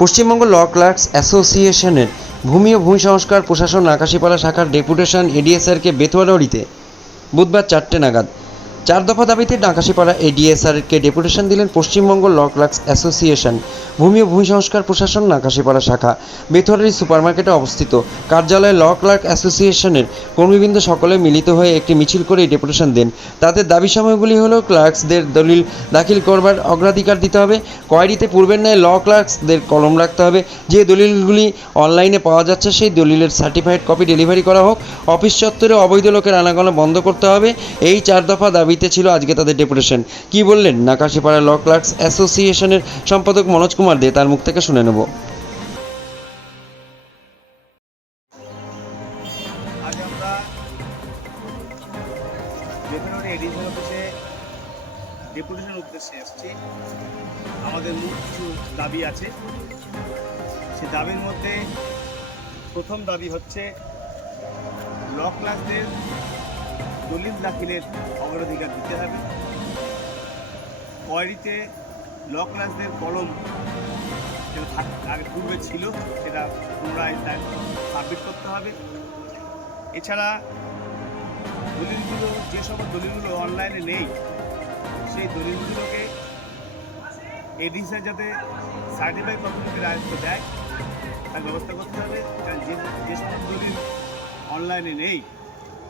পশ্চিমবঙ্গ ল clerks অ্যাসোসিয়েশনের ভূমি ও ভূমি সংস্কার প্রশাসন আকাশীপাড়া শাখার ডেপুটেশন এডিএসআরকে বেথুয়াডাঁড়িতে বুধবার 4টে নাগাদ 4 দফা দাবিতে আকাশীপাড়া এডিএসআরকে ডেপুটেশন দিলেন পশ্চিমবঙ্গ ল ক্লার্কস অ্যাসোসিয়েশন ভূমি ও ভূমি সংস্কার প্রশাসন আকাশীপাড়া শাখা। বেথুয়াডাঁড়ি সুপারমার্কেটে অবস্থিত কার্যালয়ে ল ক্লার্ক অ্যাসোসিয়েশনের কর্মীবৃন্দ সকলে মিলিত হয়ে একটি মিছিল করে এই ডেপুটেশন দেন। তাদের দাবি সময়গুলি হলো ক্লার্কসদের দলিল দাখিল করবার অগ্রাধিকার দিতে হবে, কোয়ারিতে পূর্বের ন্যায় ল ক্লার্কসদের কলম রাখতে হবে, যে দলিলগুলি অনলাইনে পাওয়া যাচ্ছে সেই দলিলের সার্টিফাইড কপি ডেলিভারি করা হোক, অফিস চত্বরে অবৈধ লোকের আনাগোনা বন্ধ করতে হবে। এই 4 দফা দাবিতে ছিল আজকে তাদের ডেপুটেশন। কি বললেন আকাশীপাড়া ল ক্লার্কস অ্যাসোসিয়েশনের সম্পাদক মনোজ কুমার দে, তার মুখ থেকে শুনে নেব। আজ আমরা বেথুয়াডাঁড়ি এডিশন অফিসে ডেপুটেশন উদ্দেশ্যে এসেছি। আমাদের মূল কিছু দাবি আছে। সে দাবির মধ্যে প্রথম দাবি হচ্ছে ল ক্লাসদের দলিল দাখিলের অগ্রাধিকার দিতে হবে। কোয়ারিতে ল ক্লাসদের কলম যেটা আগে পূর্বে ছিল সেটা পুনরায় সাবমিট করতে হবে। এছাড়া দলিলগুলো, যে সব দলিলগুলো অনলাইনে নেই সেই দলিলগুলোকে এডিসিআর যাতে সার্টিফাইড কপির আয়ত্ত দেয় তার ব্যবস্থা করতে হবে। কারণ যে সব দলিল অনলাইনে নেই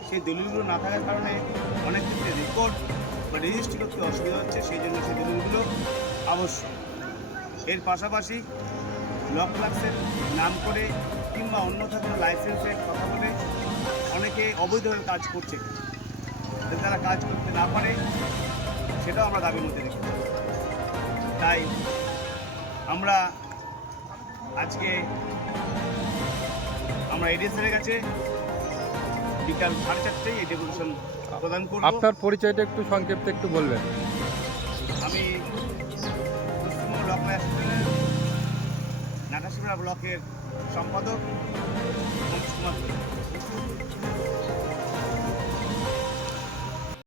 সেই দলিলগুলো না থাকার কারণে অনেক ক্ষেত্রে রেকর্ড বা রেজিস্ট্রি করতে অসুবিধা হচ্ছে, সেই জন্য সেই দলিলগুলো আবশ্যক। এর পাশাপাশি ল ক্লার্কসের নাম করে কিংবা অন্যথা কোনো লাইসেন্সের কথা বলে অনেকে অবৈধভাবে কাজ করছে, যাতে তারা কাজ করতে না পারে সেটাও আমরা দাবির মধ্যে রেখেছি। তাই আমরা আজকে এডিএসআরের কাছে বিকাল 4:30টায় এই ডেপুটেশন প্রদান করব। আপনার পরিচয়টা একটু সংক্ষেপে একটু বলবেন। আমি পশ্চিমবঙ্গ ল ক্লার্কস অ্যাসোসিয়েশনের আকাশীপাড়া ব্লকের সম্পাদক